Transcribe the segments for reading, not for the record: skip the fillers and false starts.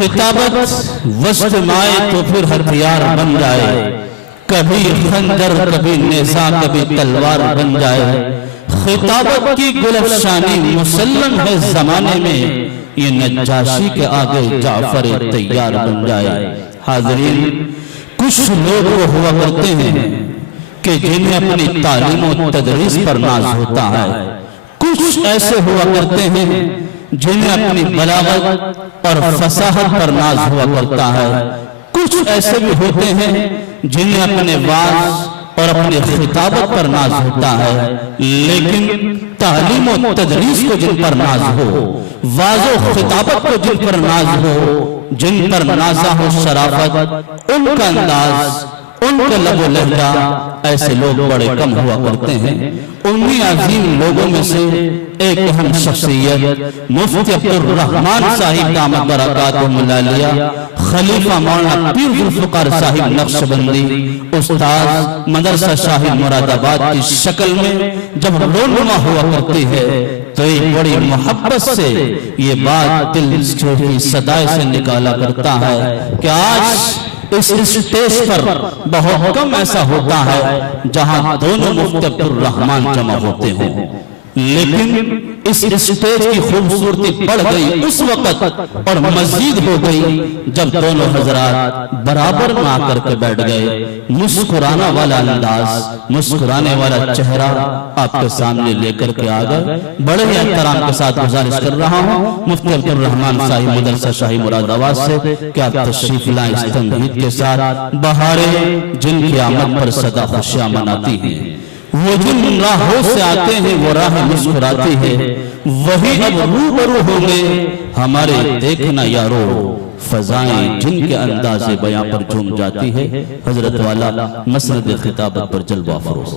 خطابت وسط میں آئے تو پھر ہتھیار بن جائے، کبھی خنجر کبھی نیزہ کبھی تلوار بن جائے۔ خطابت کی گلفشانی مسلم ہے زمانے میں، یہ نجاشی کے آگے جعفر تیار بن جائے۔ حاضرین، کچھ لوگ وہ ہوا کرتے ہیں کہ جنہیں اپنی تعلیم و تدریس پر ناز ہوتا ہے، کچھ ایسے ہوا کرتے ہیں جنہیں اپنی بلاغت اور فصاحت پر ناز ہوا کرتا ہے، کچھ ایسے بھی ہوتے ہیں جنہیں اپنے واعظ اور اپنے خطابت پر ناز ہوتا ہے، لیکن تعلیم و تدریس کو جن پر ناز ہو، واعظ و خطابت کو جن پر ناز ہو، جن پر نازہ ہو شرافت، ان کا انداز، ان کا لب و لہجہ، ایسے لوگ بڑے کم ہوا کرتے ہیں۔ انہی عظیم لوگوں میں سے ایک اہم شخصیت مفتی عبدالرحمن صاحب دامت برکاتہم العالیہ، خلیفہ مولانا پیر ذوالفقار صاحب نقشبندی، استاذ مدرسہ شاہی مراد آباد کی شکل میں جب رونما ہوا کرتی ہے تو ایک بڑی محبت سے یہ بات دل کی صدائے سے نکالا کرتا ہے کہ آج اس اسٹیج پر بہت کم ایسا ہوتا ہے جہاں دونوں مفتی عبدالرحمن جمع ہوتے ہوں، لیکن اس اسٹیج کی خوبصورتی بڑھ گئی اس وقت اور مزید ہو گئی جب دونوں حضرات برابر میں آ کر کے بیٹھ گئے۔ مسکرانا والا انداز، مسکرانے والا چہرہ آپ کے سامنے لے کر کے آ گئے۔ بڑے ہی احترام کے ساتھ گزارش کر رہا ہوں مفتی عبدالرحمن صاحب مدرسہ شاہی مراد آباد سے کہ آپ تشریف لائیں اس تمہید کے ساتھ۔ بہاریں جن کی آمد پر سدا خوشیاں مناتی ہیں، وہ جن راہوں سے آتے ہیں وہ راہ مسکراتی ہے، وہی اب روبرو ہوں گے ہمارے دیکھنا یارو، فضائیں جن کے انداز بیاں پر جھوم جاتی ہے۔ حضرت والا مسند خطابت پر جلوہ افروز۔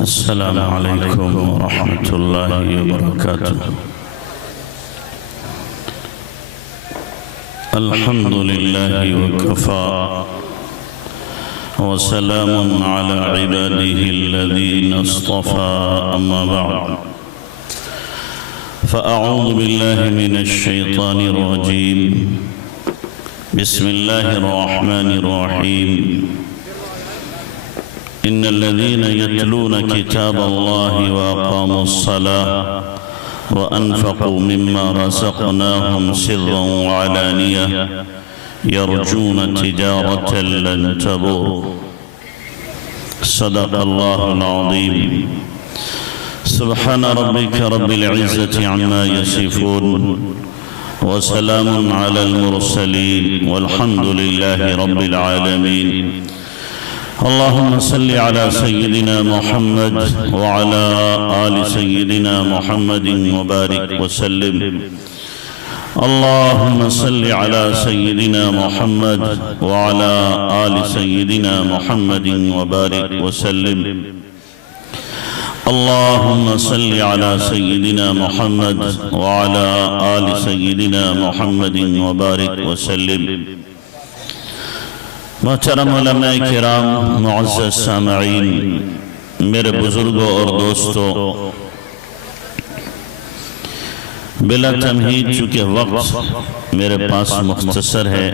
السلام علیکم ورحمۃ اللہ وبرکاتہ۔ الحمد لله وكفى وسلام على عباده الذين اصطفى أما بعد فأعوذ بالله من الشيطان الرجيم بسم الله الرحمن الرحيم إن الذين يتلون كتاب الله وأقاموا الصلاة وأنفقوا مما رزقناهم سرا وعلانية يرجون تجارة لن تبور صدق الله العظيم سبحان ربك رب العزة عما يصفون وسلام على المرسلين والحمد لله رب العالمين اللهم صل على سيدنا محمد وعلى آل سيدنا محمد وبارك وسلم اللهم صل على سيدنا محمد وعلى آل سيدنا محمد وبارك وسلم اللهم صل على سيدنا محمد وعلى آل سيدنا محمد وبارك وسلم محترم علماء کرام، معزز سامعین، میرے بزرگوں اور دوستوں، بلا تمہید چونکہ وقت میرے پاس مختصر ہے،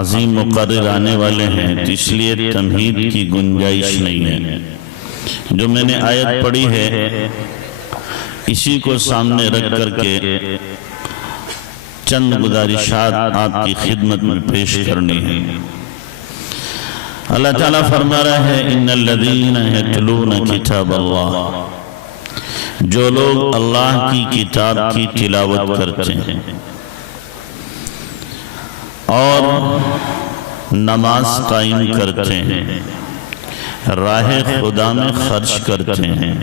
عظیم مقرر آنے والے ہیں، اس لیے تمہید کی گنجائش نہیں ہے۔ جو میں نے آیت پڑھی ہے اسی کو سامنے رکھ کر کے چند گزارشات آپ کی خدمت میں پیش کرنی ہے۔ اللہ تعالیٰ فرما رہا ہے ان الذین یتلون کتاب اللہ، جو لوگ اللہ کی کتاب کی تلاوت کرتے ہیں اور نماز قائم کرتے ہیں، راہ خدا میں خرچ کرتے ہیں،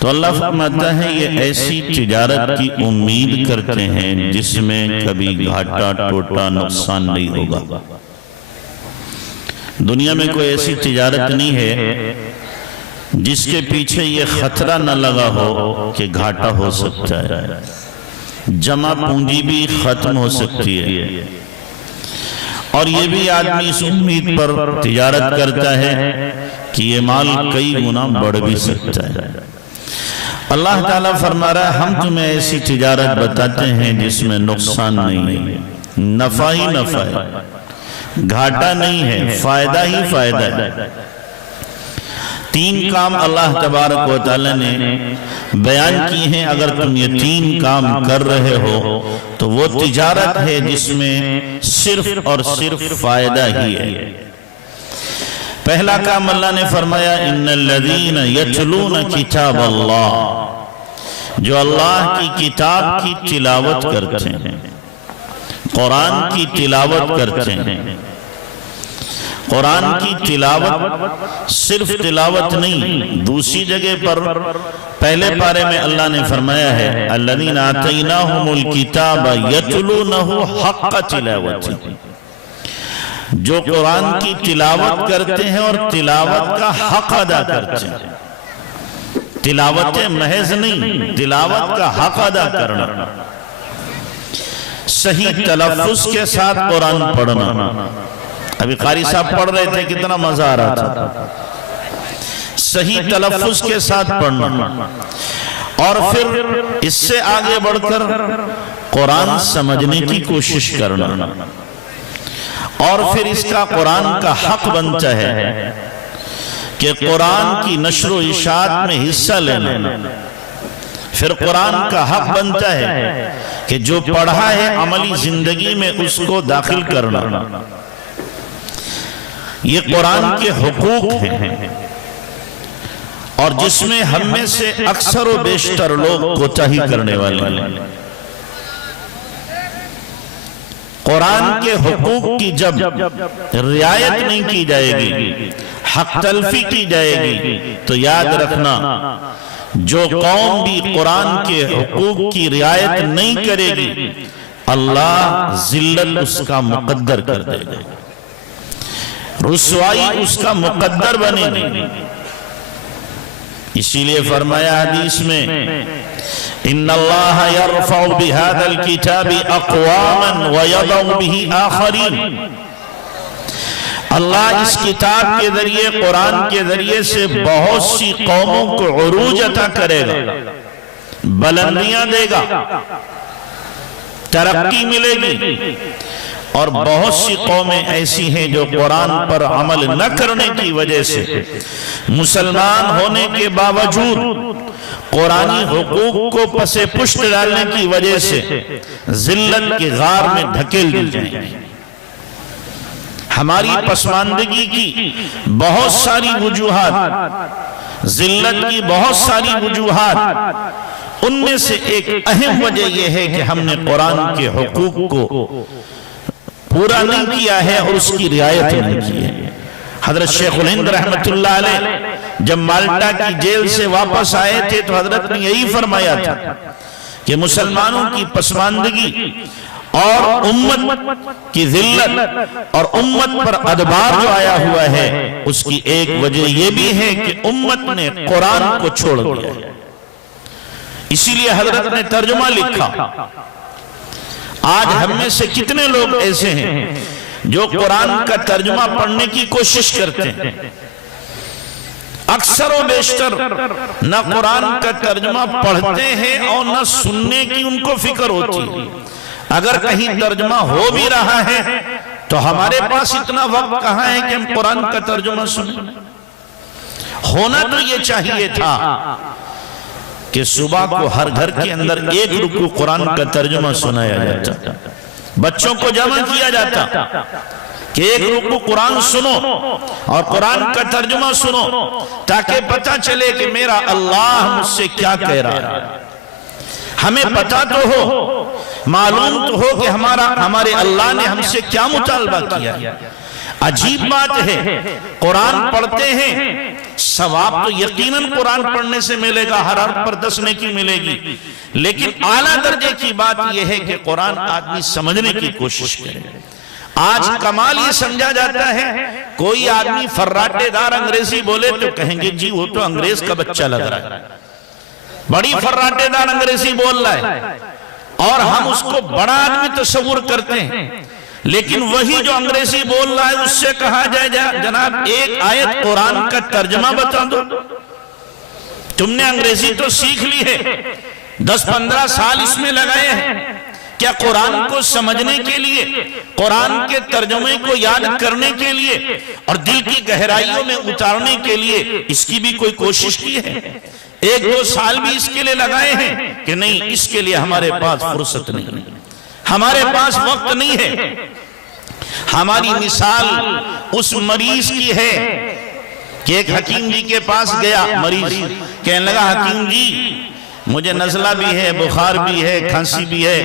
تو اللہ فرماتا ہے یہ ایسی تجارت کی امید کرتے ہیں جس میں کبھی گھاٹا ٹوٹا نقصان نہیں ہوگا۔ دنیا میں کوئی ایسی تجارت نہیں ہے جس کے پیچھے یہ خطرہ نہ لگا ہو کہ گھاٹا ہو سکتا ہے، جمع پونجی بھی ختم ہو سکتی ہے، اور یہ بھی آدمی اس امید پر تجارت کرتا ہے کہ یہ مال کئی گنا بڑھ بھی سکتا ہے۔ اللہ تعالیٰ فرما رہا ہے ہم تمہیں ایسی تجارت بتاتے ہیں جس میں نقصان نہیں ہے، نفع ہی نفع ہے، گھاٹا نہیں ہے، فائدہ ہی فائدہ ہے۔ 3 کام اللہ تبارک و تعالیٰ نے بیان کی ہیں، اگر تم یہ 3 کام کر رہے ہو تو وہ تجارت ہے جس میں صرف اور صرف فائدہ ہی ہے۔ پہلا کام اللہ نے فرمایا ان الذین یتلون کتاب اللہ، جو اللہ کی کتاب کی تلاوت کرتے ہیں، قرآن کی تلاوت کرتے ہیں۔ قرآن کی تلاوت صرف تلاوت نہیں، دوسری جگہ پر پہلے پارے میں اللہ نے فرمایا ہے الذین آتیناہم الکتاب یتلونہ حق تلاوتہ، جو قرآن کی تلاوت کرتے ہیں اور تلاوت کا حق ادا کرتے ہیں۔ تلاوت محض نہیں، تلاوت کا حق ادا کرنا، صحیح تلفظ کے ساتھ قرآن پڑھنا۔ ابھی قاری صاحب پڑھ رہے تھے، کتنا مزہ آ رہا تھا، صحیح تلفظ کے ساتھ پڑھنا، اور پھر اس سے آگے بڑھ کر قرآن سمجھنے کی کوشش کرنا، اور پھر اس کا قرآن کا حق بنتا ہے کہ قرآن کی نشر و اشاعت میں حصہ لینا۔ پھر قرآن کا حق بنتا ہے کہ جو پڑھا ہے عملی زندگی میں اس کو داخل کرنا۔ یہ قرآن کے حقوق ہیں، اور جس میں ہم میں سے اکثر و بیشتر لوگ کوتاہی کرنے والے ہیں۔ قرآن کے حقوق کی جب رعایت نہیں کی جائے گی، حق تلفی کی جائے گی، تو یاد رکھنا جو قوم بھی قرآن کے حقوق کی رعایت نہیں کرے گی، اللہ ذلت اس کا مقدر کر دے گا، رسوائی اس کا مقدر بنے گی۔ اسی لیے فرمایا حدیث میں ان اللہ یرفع بہذا الکتاب اقواما ویضع بہ آخرین، اللہ اس کتاب کے ذریعے، قرآن کے ذریعے سے بہت سی قوموں کو عروج عطا کرے گا، بلندیاں دے گا، ترقی ملے گی، اور بہت سی قومیں ایسی ہیں جو قرآن پر عمل نہ کرنے کی وجہ سے، مسلمان ہونے کے باوجود قرآنی حقوق کو پس پشت ڈالنے کی وجہ سے ذلت کے غار میں دھکیل دی جائیں گی۔ ہماری پسماندگی کی بہت ساری وجوہات، ذلت کی بہت ساری وجوہات، ان میں سے ایک اہم وجہ یہ ہے کہ ہم نے قرآن کے حقوق کو پورا نہیں کیا ہے اور اس کی رعایت نہیں کی ہے۔ حضرت شیخ الہند رحمت اللہ علیہ جب مالٹا کی جیل سے واپس آئے تھے تو حضرت نے یہی فرمایا تھا کہ مسلمانوں کی پسماندگی اور امت کی ذلت اور امت پر ادبار جو آیا ہوا ہے، اس کی ایک وجہ یہ بھی ہے کہ امت نے قرآن کو چھوڑ دیا ہے۔ اسی لیے حضرت نے ترجمہ لکھا۔ آج ہم میں سے کتنے لوگ ایسے ہیں جو قرآن کا ترجمہ پڑھنے کی کوشش کرتے ہیں؟ اکثر و بیشتر نہ قرآن کا ترجمہ پڑھتے ہیں اور نہ سننے کی ان کو فکر ہوتی ہے۔ اگر کہیں ترجمہ ہو بھی رہا ہے تو ہمارے پاس اتنا وقت کہاں ہے کہ ہم قرآن کا ترجمہ سنیں؟ ہونا تو یہ چاہیے تھا کہ صبح کو ہر گھر کے اندر ایک رکوع قرآن کا ترجمہ سنایا جاتا، بچوں کو جمع کیا جاتا کہ ایک رکوع قرآن سنو اور قرآن کا ترجمہ سنو، تاکہ پتہ چلے کہ میرا اللہ مجھ سے کیا کہہ رہا ہے۔ ہمیں پتہ تو ہو، معلوم تو ہو کہ ہمارے اللہ نے ہم سے کیا مطالبہ کیا۔ عجیب بات ہے، قرآن پڑھتے ہیں، ثواب تو یقیناً قرآن پڑھنے سے ملے گا، ہر حرف پر 10 نیکی ملے گی، لیکن اعلیٰ درجے کی بات یہ ہے کہ قرآن آدمی سمجھنے کی کوشش کرے۔ آج کمال یہ سمجھا جاتا ہے، کوئی آدمی فراٹے دار انگریزی بولے تو کہیں گے جی وہ تو انگریز کا بچہ لگ رہا ہے، بڑی فراٹے دار انگریزی بول رہا ہے، اور ہم اس کو بڑا آدمی تصور کرتے ہیں۔ لیکن وہی جو انگریزی بول رہا ہے اس سے کہا جائے جناب ایک آیت قرآن کا ترجمہ بتا دو. تم نے انگریزی تو سیکھ لی ہے, 10-15 سال اس میں لگائے ہیں, کیا قرآن کو سمجھنے کے لیے, قرآن کے ترجمے کو یاد کرنے کے لیے اور دل کی گہرائیوں میں اتارنے کے لیے اس کی بھی کوئی کوشش کی ہے؟ 1-2 سال بھی اس کے لیے لگائے ہیں کہ نہیں, اس کے لیے ہمارے پاس فرصت نہیں, ہمارے پاس وقت نہیں ہے. ہماری مثال اس مریض کی ہے کہ ایک حکیم جی کے پاس گیا مریض, کہنے لگا حکیم جی مجھے نزلہ بھی ہے, بخار بھی ہے, کھانسی بھی ہے,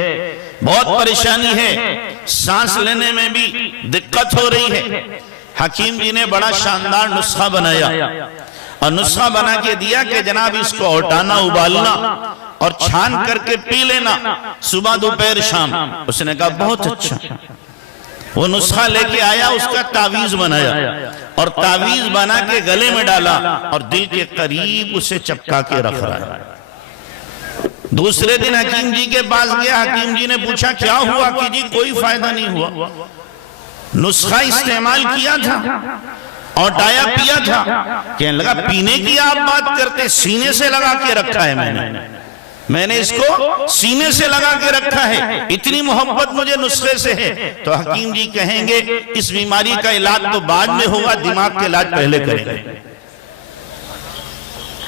بہت پریشانی ہے, سانس لینے میں بھی دقت ہو رہی ہے. حکیم جی نے بڑا شاندار نسخہ بنایا اور نسخہ بنا کے دیا کہ جناب اس کو ہٹانا, ابالنا اور چھان کر کے پی لینا صبح دوپہر شام. اس نے کہا بہت اچھا. وہ نسخہ لے کے آیا, اس کا تعویذ بنایا اور تعویذ بنا کے گلے میں ڈالا اور دل کے قریب اسے چپکا کے رکھ رہا ہے. دوسرے دن حکیم جی کے پاس گیا, حکیم جی نے پوچھا کیا ہوا؟ کہ جی کوئی فائدہ نہیں ہوا, نسخہ استعمال کیا تھا اور ڈایا پیا تھا. کہنے لگا پینے کی آپ بات کرتے, سینے سے لگا کے رکھا ہے میں نے اس کو سینے سے لگا کے رکھا ہے, اتنی محبت مجھے نسخے سے ہے. تو حکیم جی کہیں گے اس بیماری کا علاج تو بعد میں ہوگا, دماغ کے علاج پہلے کریں گے.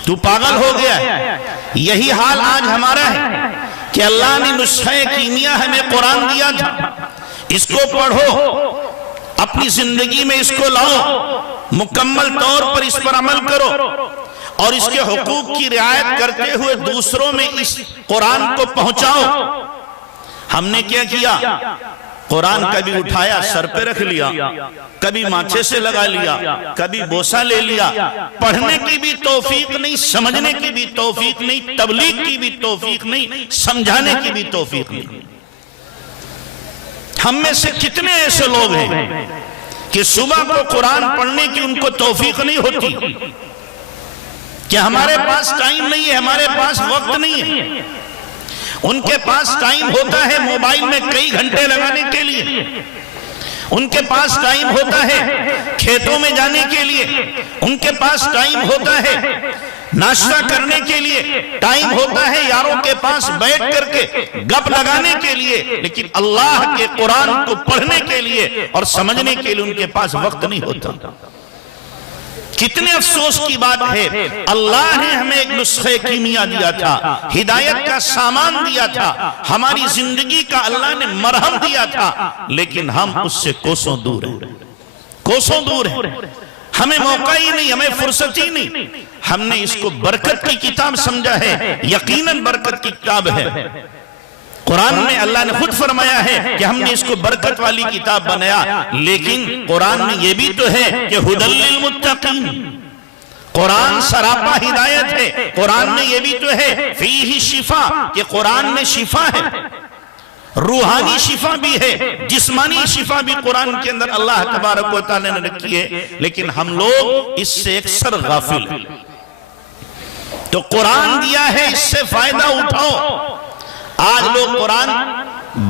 تو پاگل ہو گیا ہے. یہی حال آج ہمارا ہے کہ اللہ نے نسخہ کیمیا ہمیں قرآن دیا تھا, اس کو پڑھو, اپنی زندگی میں اس کو لاؤ, مکمل طور پر اس پر عمل کرو اور اس کے حقوق کی رعایت کرتے ہوئے دوسروں میں اس قرآن کو پہنچاؤ. ہم نے کیا کیا؟ قرآن کبھی اٹھایا سر پہ رکھ لیا, کبھی ماتھے سے لگا لیا, کبھی بوسہ لے لیا. پڑھنے کی بھی توفیق نہیں, سمجھنے کی بھی توفیق نہیں, تبلیغ کی بھی توفیق نہیں, سمجھانے کی بھی توفیق نہیں. ہم میں سے کتنے ایسے لوگ ہیں کہ صبح کو قرآن پڑھنے کی ان کو توفیق نہیں ہوتی, کہ ہمارے پاس ٹائم نہیں ہے, ہمارے پاس وقت نہیں ہے. ان کے پاس ٹائم ہوتا ہے موبائل میں کئی گھنٹے لگانے کے لیے, ان کے پاس ٹائم ہوتا ہے کھیتوں میں جانے کے لیے, ان کے پاس ٹائم ہوتا ہے ناشتہ کرنے کے لیے, ٹائم ہوتا ہے یاروں کے پاس بیٹھ کر کے گپ لگانے کے لیے, لیکن اللہ کے قرآن کو پڑھنے کے لیے اور سمجھنے کے لیے ان کے پاس وقت نہیں ہوتا. کتنے افسوس کی بات ہے, اللہ نے ہمیں ایک نسخہ کیمیا دیا تھا, ہدایت کا سامان دیا تھا, ہماری زندگی کا اللہ نے مرہم دیا تھا, لیکن ہم اس سے کوسوں دور ہیں, کوسوں دور ہیں. ہمیں موقع ہی نہیں, ہمیں فرصت ہی نہیں. ہم نے اس کو برکت کی کتاب سمجھا ہے, یقیناً برکت کی کتاب ہے. قرآن میں اللہ نے خود فرمایا ہے کہ ہم نے اس کو برکت والی کتاب بنایا, لیکن قرآن میں یہ بھی تو ہے کہ ھدی للمتقین, قرآن سراپا ہدایت ہے. قرآن میں یہ بھی تو ہے فیہ شفا, کہ قرآن میں شفا ہے, روحانی شفا بھی ہے, جسمانی شفا بھی قرآن کے اندر اللہ تبارک و تعالی نے رکھی ہے, لیکن ہم لوگ اس سے اکثر غافل ہیں. تو قرآن دیا ہے, اس سے فائدہ اٹھاؤ. آج لوگ قرآن,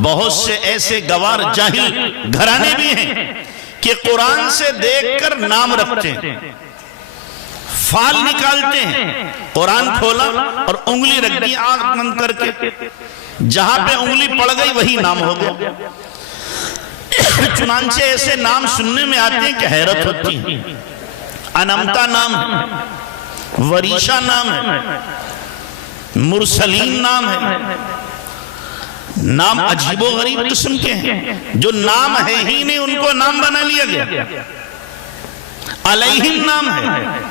بہت سے ایسے گوار جاہل گھرانے بھی ہیں کہ قرآن سے دیکھ کر نام رکھتے ہیں, فال نکالتے ہیں. قرآن کھولا اور انگلی رکھ دی آنکھ بند کر کے, جہاں پہ انگلی پڑ گئی وہی نام ہو گیا. چنانچہ ایسے نام سننے میں آتے ہیں کہ حیرت ہوتی ہے. انمتا نام ہے, وریشہ نام ہے, مرسلین نام ہے. نام عجیب و غریب قسم کے ہیں, جو نام ہے ہی نہیں ان کو نام بنا لیا گیا. علیہم نام ہے,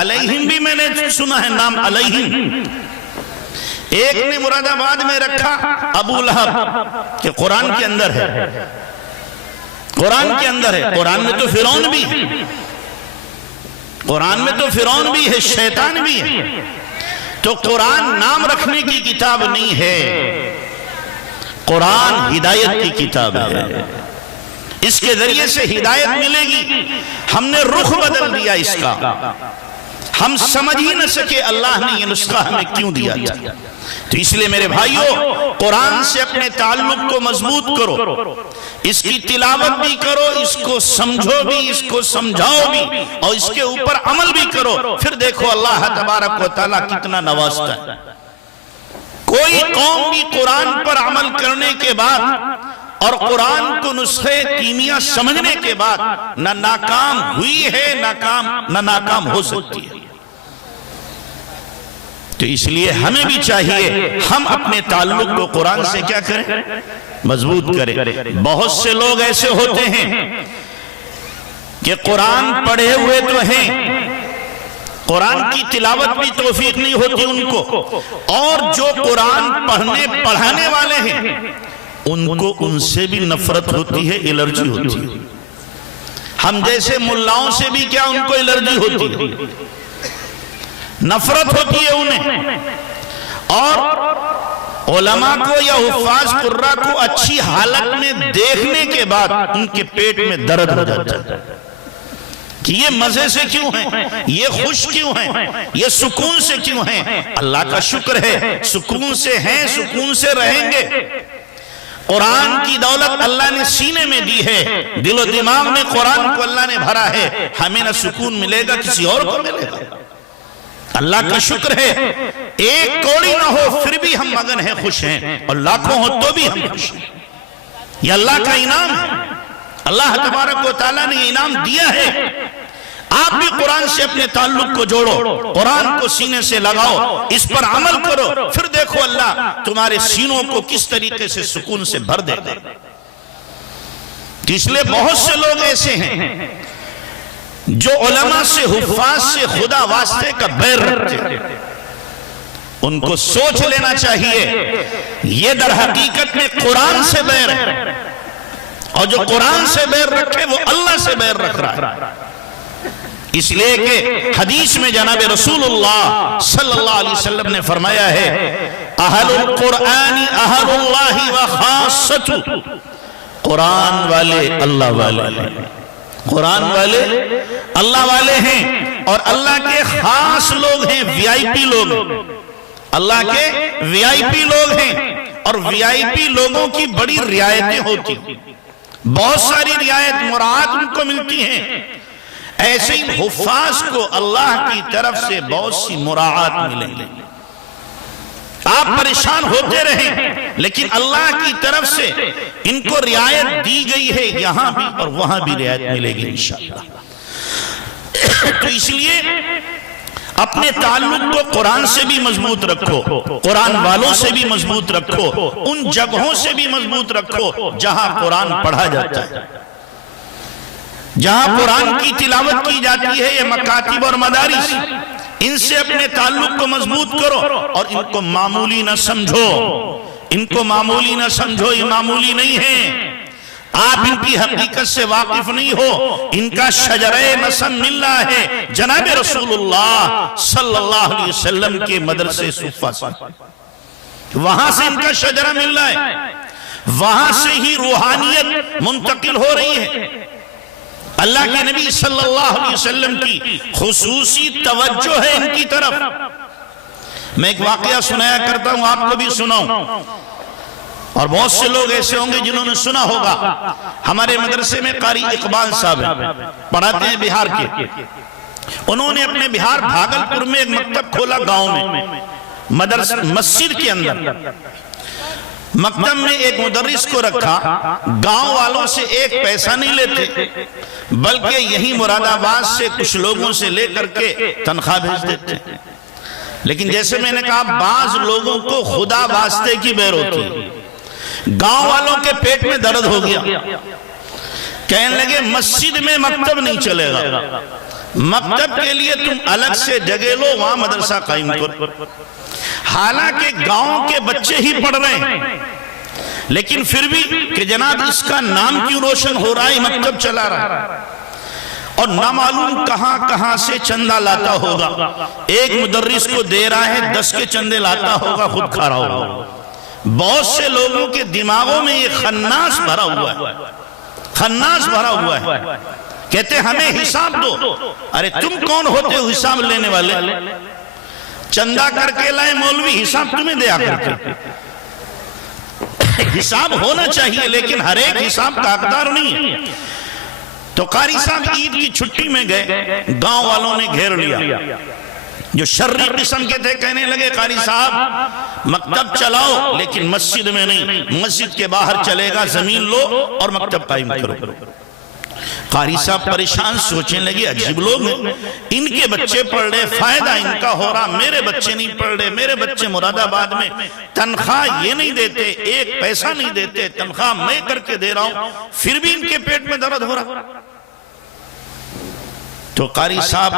علیہم بھی میں نے سنا ہے نام علیہم. ایک نے مراد آباد میں رکھا ابو لہب, کہ قرآن کے اندر ہے, قرآن کے اندر ہے. قرآن میں تو فرعون بھی ہے, قرآن میں تو فرعون بھی ہے, شیطان بھی ہے. تو قرآن نام رکھنے کی کتاب نہیں ہے, قرآن ہدایت کی کتاب ہے. اس کے ذریعے سے ہدایت ملے گی. ہم نے رخ بدل دیا اس کا, ہم سمجھ ہی نہ سکے اللہ نے یہ نسخہ ہمیں کیوں دیا تھا. تو اس لیے میرے بھائیوں قرآن سے اپنے تعلق کو مضبوط کرو، اس کی تلاوت بھی کرو، اس کو سمجھو بھی، اس کو سمجھاؤ بھی، اور اس کے اوپر عمل بھی کرو، پھر دیکھو اللہ تبارک و تعالیٰ کتنا نوازتا ہے۔ کوئی قوم بھی قرآن پر عمل کرنے کے بعد اور قرآن کو نسخے کیمیا سمجھنے کے بعد نہ ناکام ہوئی ہے نہ ناکام ہو سکتی ہے۔ تو اس لیے ہمیں بھی چاہیے ہم اپنے تعلق کو قرآن سے کیا کریں؟ مضبوط کریں۔ بہت سے لوگ ایسے ہوتے ہیں کہ قرآن پڑھے ہوئے تو ہیں، قرآن کی تلاوت بھی توفیق نہیں ہوتی ان کو، اور جو قرآن پڑھانے والے ہیں ان کو ان سے بھی نفرت ہوتی ہے، الرجی ہوتی ہے۔ ہم جیسے ملاؤں سے بھی کیا ان کو الرجی ہوتی ہے، نفرت ہوتی ہے انہیں، اور علماء کو یا حفاظ قرآ کو اچھی حالت میں دیکھنے کے بعد ان کے پیٹ میں درد ہو جاتا ہے کہ یہ مزے سے کیوں ہیں، یہ خوش کیوں ہیں، یہ سکون سے کیوں ہیں۔ اللہ کا شکر ہے سکون سے ہیں، سکون سے رہیں گے۔ قرآن کی دولت اللہ نے سینے میں دی ہے، دل و دماغ میں قرآن کو اللہ نے بھرا ہے، ہمیں نہ سکون ملے گا کسی اور کو ملے گا۔ اللہ کا شکر ہے ایک کوڑی نہ ہو پھر بھی ہم مگن ہیں، خوش ہیں، اور لاکھوں ہو تو بھی ہم خوش ہیں۔ یہ اللہ کا انعام ہے، اللہ تبارک و تعالیٰ نے یہ انعام دیا ہے۔ آپ بھی قرآن سے اپنے تعلق کو جوڑو، قرآن کو سینے سے لگاؤ، اس پر عمل کرو، پھر دیکھو اللہ تمہارے سینوں کو کس طریقے سے سکون سے بھر دے گا۔ اس لیے بہت سے لوگ ایسے ہیں جو علماء سے حفاظ سے خدا واسطے کا بیر رکھتے ہیں، ان کو سوچ لینا چاہیے یہ در حقیقت میں قرآن سے بیر ہے، اور جو قرآن سے بیر رکھے وہ اللہ سے بیر رکھ رہا ہے۔ اس لیے کہ حدیث میں جناب رسول اللہ صلی اللہ علیہ وسلم نے فرمایا ہے اہل القرآن اہل اللہ و خاصت، قرآن والے اللہ والے ہیں، قرآن والے اللہ والے ہیں، اور اللہ کے خاص لوگ ہیں، وی آئی پی لوگ، اللہ کے وی آئی پی لوگ ہیں، اور وی آئی پی لوگوں کی بڑی رعایتیں ہوتی ہیں، بہت ساری رعایت مراعات ان کو ملتی ہیں۔ ایسے ہی حفاظ کو اللہ کی طرف سے بہت سی مراعات ملیں گے، آپ پریشان ہوتے رہیں لیکن اللہ کی طرف سے ان کو رعایت دی گئی ہے، یہاں بھی اور وہاں بھی رعایت ملے گی انشاءاللہ۔ تو اس لیے اپنے تعلق کو قرآن سے بھی مضبوط رکھو، قرآن والوں سے بھی مضبوط رکھو، ان جگہوں سے بھی مضبوط رکھو جہاں قرآن پڑھا جاتا ہے، جہاں قرآن کی تلاوت کی جاتی ہے، یہ مکاتب اور مدارس، ان سے اپنے تعلق کو مضبوط کرو، اور ان کو معمولی نہ سمجھو، ان کو معمولی نہ سمجھو، یہ معمولی نہیں ہے، آپ ان کی حقیقت سے واقف نہیں ہو۔ ان کا شجرہ نسب مل رہا ہے جناب رسول اللہ صلی اللہ علیہ وسلم کے مدرسے صفہ سے، وہاں سے ان کا شجرہ مل رہا ہے، وہاں سے ہی روحانیت منتقل ہو رہی ہے۔ اللہ کے نبی صلی اللہ علیہ وسلم کی خصوصی توجہ ہے ان کی طرف۔ میں ایک واقعہ سنایا کرتا ہوں، آپ کو بھی سناؤں، اور بہت سے لوگ ایسے ہوں گے جنہوں نے سنا ہوگا۔ ہمارے مدرسے میں قاری اقبال صاحب ہیں، پڑھاتے ہیں بہار کے، انہوں نے اپنے بہار بھاگلپور میں ایک مکتب کھولا گاؤں میں، مسجد کے اندر۔ مکتب میں ایک مدرس کو رکھا، گاؤں والوں سے ایک پیسہ نہیں لیتے، بلکہ یہی مراد آباد سے کچھ لوگوں سے لے کر کے تنخواہ بھیج دیتے۔ لیکن جیسے میں نے کہا بعض لوگوں کو خدا واسطے کی بیر ہوتی ہے، گاؤں والوں کے پیٹ میں درد ہو گیا، کہنے لگے مسجد میں مکتب نہیں چلے گا، مکتب کے لیے تم الگ سے جگہ لو، وہاں مدرسہ قائم کرو۔ حالانکہ گاؤں کے بچے ہی پڑھ رہے ہیں، لیکن پھر بھی کہ جناب اس کا نام کیوں روشن ہو رہا ہے، مکتب چلا رہا ہے، اور نہ معلوم کہاں کہاں سے چندہ لاتا ہوگا، ایک مدرس کو دے رہا ہے 10 کے چندے لاتا ہوگا، خود کھا رہا ہوگا۔ بہت سے لوگوں کے دماغوں میں یہ خناس بھرا ہوا ہے، خناس بھرا ہوا ہے، کہتے ہمیں حساب دو۔ ارے تم کون ہوتے ہو حساب لینے والے؟ چندہ کر کے لائے مولوی حساب تمہیں دیا کرتے، حساب ہونا چاہیے لیکن ہر ایک حساب کا حقدار نہیں ہے۔ تو قاری صاحب عید کی چھٹی میں گئے، گاؤں والوں نے گھیر لیا، جو شرری قسم کے تھے کہنے لگے قاری صاحب مکتب چلاؤ لیکن مسجد میں نہیں، مسجد کے باہر چلے گا، زمین لو اور مکتب قائم کرو۔ قاری صاحب پریشان سوچنے لگے عجیب لوگ ہیں، ان کے بچے پڑھ رہے، فائدہ ان کا ہو رہا، میرے بچے نہیں پڑھ رہے، میرے بچے مراد آباد میں تنخواہ یہ نہیں دیتے، ایک پیسہ نہیں دیتے، تنخواہ میں کر کے دے رہا ہوں، پھر بھی ان کے پیٹ میں درد ہو رہا۔ تو قاری صاحب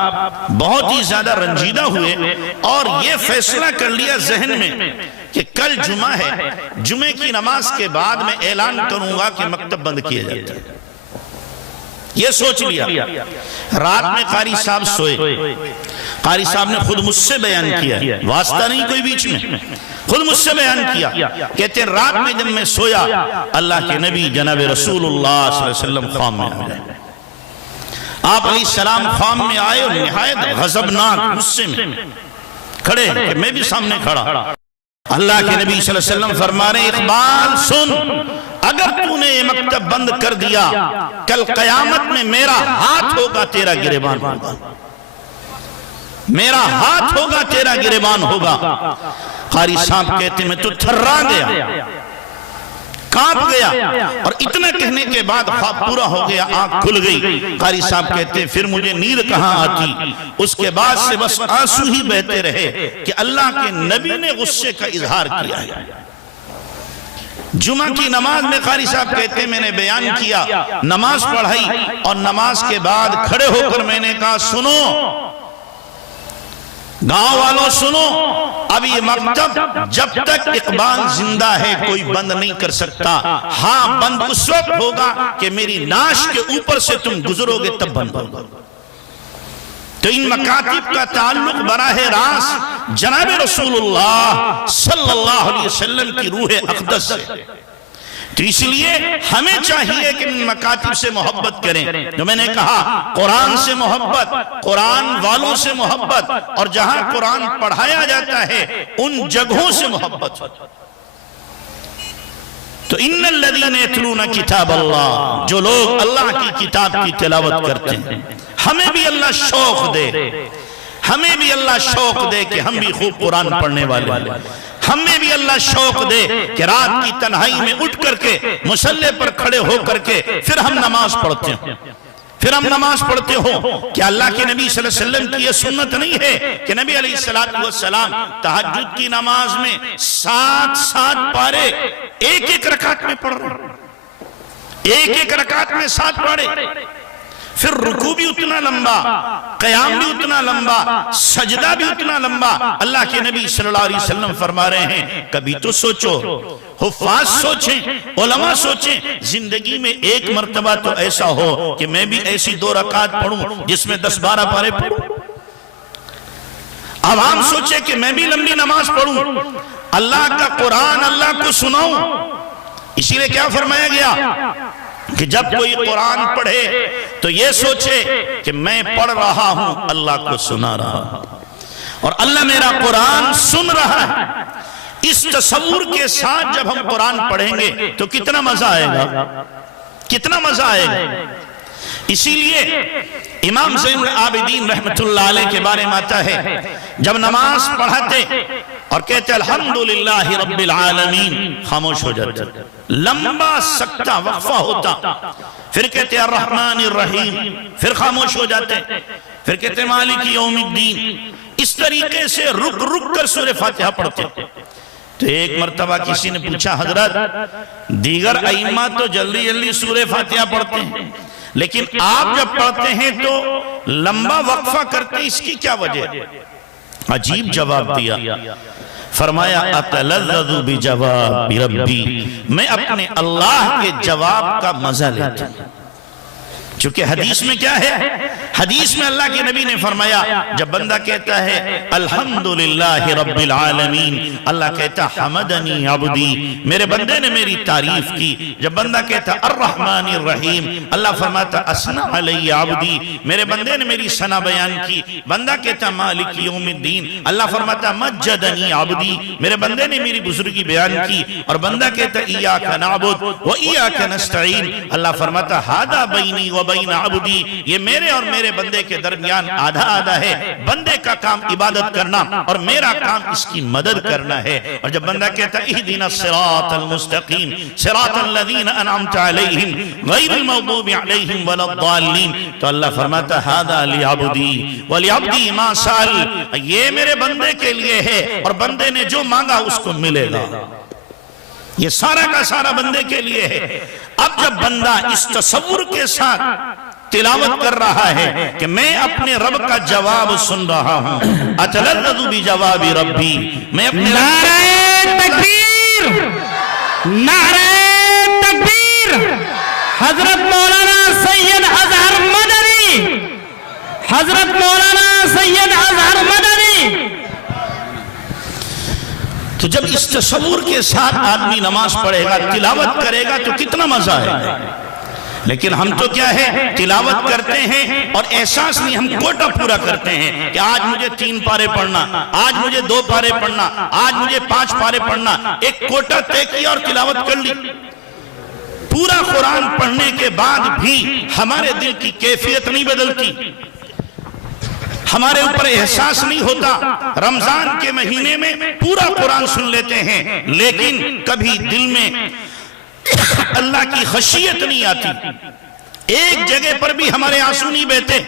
بہت ہی زیادہ رنجیدہ ہوئے اور یہ فیصلہ کر لیا ذہن میں کہ کل جمعہ ہے، جمعے کی نماز کے بعد میں اعلان کروں گا کہ مکتب بند کیا جاتا ہے، یہ سوچ لیا۔ رات میں قاری صاحب سوئے، قاری صاحب نے خود مجھ سے بیان کیا، واسطہ نہیں کوئی بیچ میں، خود مجھ سے بیان کیا، کہتے ہیں رات میں جب میں سویا اللہ کے نبی جناب رسول اللہ صلی اللہ علیہ وسلم خواب میں آ گئے۔ آپ علیہ السلام خواب میں آئے اور نہایت غضبناک غصے میں کھڑے ہیں، میں بھی سامنے کھڑا۔ اللہ کے نبی صلی اللہ علیہ وسلم فرما رہے ہیں اقبال سن، اگر تو نے یہ مکتب بند کر دیا کل قیامت میں میرا ہاتھ ہوگا تیرا گریبان ہوگا، میرا ہاتھ ہوگا تیرا گریبان ہوگا۔ قاری صاحب کہتے ہیں میں تو تھرا گیا، کانپ گیا، اور اتنا کہنے کے بعد خواب پورا ہو گیا، آنکھ کھل گئی۔ قاری صاحب کہتے ہیں پھر مجھے نیند کہاں آتی، اس کے بعد سے بس آنسو ہی بہتے رہے کہ اللہ کے نبی نے غصے کا اظہار کیا ہے۔ جمعہ کی نماز میں قاری صاحب کہتے ہیں میں نے بیان کیا، نماز پڑھائی اور نماز کے بعد کھڑے ہو کر میں نے کہا سنو گاؤں والوں سنو، اب یہ مکتب جب تک اقبال زندہ ہے کوئی بند نہیں کر سکتا، ہاں بند اس وقت ہوگا کہ میری ناش کے اوپر سے تم گزرو گے تب بند ہوگا۔ تو ان مکاتب کا تعلق براہ راست جناب رسول اللہ صلی اللہ علیہ وسلم کی روح اقدس سے، تو اس لیے ہمیں چاہیے کہ ان مکاتب سے محبت کریں، جو میں نے کہا قرآن سے محبت، قرآن والوں سے محبت، اور جہاں قرآن پڑھایا جاتا ہے ان جگہوں سے محبت۔ تو ان الذین یتلون کتاب اللہ، جو لوگ اللہ کی کتاب کی تلاوت کرتے ہیں، ہمیں بھی اللہ شوق دے، ہمیں بھی اللہ شوق دے کہ ہم بھی خوب قرآن پڑھنے والے، ہمیں بھی اللہ شوق دے کہ رات کی تنہائی میں اٹھ کر کے مصلی پر کھڑے ہو کر کے پھر ہم نماز پڑھتے ہیں، پھر ہم نماز پڑھتے ہو۔ کہ اللہ کے نبی صلی اللہ علیہ وسلم کی یہ سنت نہیں ہے کہ نبی علیہ السلام تہجد کی نماز میں 7 پارے ایک رکعت میں پڑھ رہے، ایک رکعت میں 7 پارے، پھر رکوع بھی اتنا لمبا، قیام بھی اتنا لمبا، سجدہ بھی اتنا لمبا۔ اللہ کے نبی صلی اللہ علیہ وسلم فرما رہے ہیں کبھی تو سوچو، حفاظ سوچیں، علماء سوچیں، زندگی میں ایک مرتبہ تو ایسا ہو کہ میں بھی ایسی 2 رکعت پڑھوں جس میں 10-12 پارے پڑھوں۔ عوام سوچے کہ میں بھی لمبی نماز پڑھوں، اللہ کا قرآن اللہ کو سناؤں۔ اسی لئے کیا فرمایا گیا کہ جب کوئی قرآن پڑھے تو یہ سوچے کہ میں پڑھ رہا ہوں، اللہ کو سنا رہا ہوں، اور اللہ میرا قرآن سن رہا ہے۔ اس تصور کے ساتھ جب ہم قرآن پڑھیں گے تو کتنا مزہ آئے گا، کتنا مزہ آئے گا۔ اسی لیے امام زین العابدین رحمت اللہ علیہ کے بارے میں آتا ہے جب نماز پڑھاتے اور کہتے الحمدللہ رب العالمین، خاموش ہو جاتے، لمبا سکتہ وقفہ ہوتا، پھر کہتے الرحمن الرحیم، پھر خاموش ہو جاتے، پھر کہتے مالک یوم الدین۔ اس طریقے سے رک کر سورہ فاتحہ پڑھتے۔ تو ایک مرتبہ کسی نے پوچھا حضرت دیگر ائمہ تو جلدی سورہ فاتحہ پڑھتے ہیں، لیکن آپ جب پڑھتے ہیں تو لمبا وقفہ کرتے، اس کی کیا وجہ؟ عجیب جواب دیا، فرمایا اتلذذ بجواب ربی، میں اپنے اللہ کے جواب کا مزہ لیتا ہوں۔ چونکہ حدیث میں کیا ہے؟ حدیث میں اللہ کے نبی نے فرمایا جب بندہ کہتا ہے الحمدللہ رب العالمین، اللہ کہتا حمدنی عبدی، میرے بندے نے میری تعریف کی۔ جب بندہ کہتا الرحمن الرحیم، اللہ فرماتا اثنا علی عبدی، میرے بندے نے میری ثنا بیان کی۔ بندہ کہتا مالک یوم الدین، اللہ فرماتا مجدنی عبدی، میرے بندے نے میری بزرگی بیان کی۔ اور بندہ کہتا ایاک نعبد و ایاک نستعین، اللہ فرماتا ھذا بینی و بین عبدی، یہ میرے اور میرے بندے کے درمیان آدھا آدھا ہے، بندے کا کام عبادت کرنا اور میرا کام اس کی مدد کرنا ہے۔ اور جب بندہ کہتا اہدنا الصراط المستقیم صراط الذین انعمت علیہم غیر المغضوب علیہم ولا الضالین، تو اللہ فرماتا ھذا لعبدی ولعبدی ما سأل، یہ میرے بندے کے لیے ہے اور بندے نے جو مانگا اس کو ملے گا، یہ سارا کا سارا بندے کے لیے ہے۔ اب جب بندہ اس تصور کے ساتھ تلاوت کر رہا ہے کہ میں اپنے رب کا جواب سن رہا ہوں، اتلذذ بجواب ربی، میں اپنے نعرہ تکبیر، نعرہ تکبیر، حضرت مولانا سید اظہر مدنی، حضرت مولانا سید اظہر مدنی۔ تو جب اس تصور کے ساتھ آدمی نماز پڑھے گا، تلاوت کرے گا تو کتنا مزہ ہے۔ لیکن ہم تو کیا ہے، تلاوت کرتے ہیں اور احساس نہیں، ہم کوٹا پورا کرتے ہیں کہ آج مجھے 3 پارے پڑھنا، آج مجھے 2 پارے پڑھنا، آج مجھے 5 پارے پڑھنا، ایک کوٹا طے کیا اور تلاوت کر لی۔ پورا قرآن پڑھنے کے بعد بھی ہمارے دل کی کیفیت نہیں بدلتی، ہمارے اوپر احساس نہیں ہوتا۔ رمضان کے مہینے میں پورا قرآن سن لیتے ہیں لیکن کبھی دل میں اللہ کی خشیت نہیں آتی، ایک جگہ پر بھی ہمارے آنسو نہیں بہتے،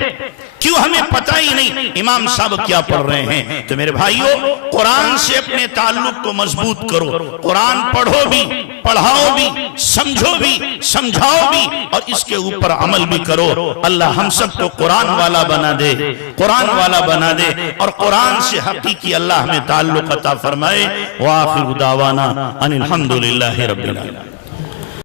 کیوں؟ ہمیں پتہ ہی نہیں امام صاحب کیا پڑھ رہے ہیں۔ تو میرے بھائیو، قرآن سے اپنے تعلق کو مضبوط کرو، قرآن پڑھو بھی، پڑھاؤ بھی، سمجھو بھی، سمجھاؤ بھی، اور اس کے اوپر عمل بھی کرو۔ اللہ ہم سب کو قرآن والا بنا دے، قرآن والا بنا دے، اور قرآن سے حقیقی اللہ ہمیں تعلق عطا فرمائے۔ وآخر دعوانا ان الحمدللہ رب العالمین۔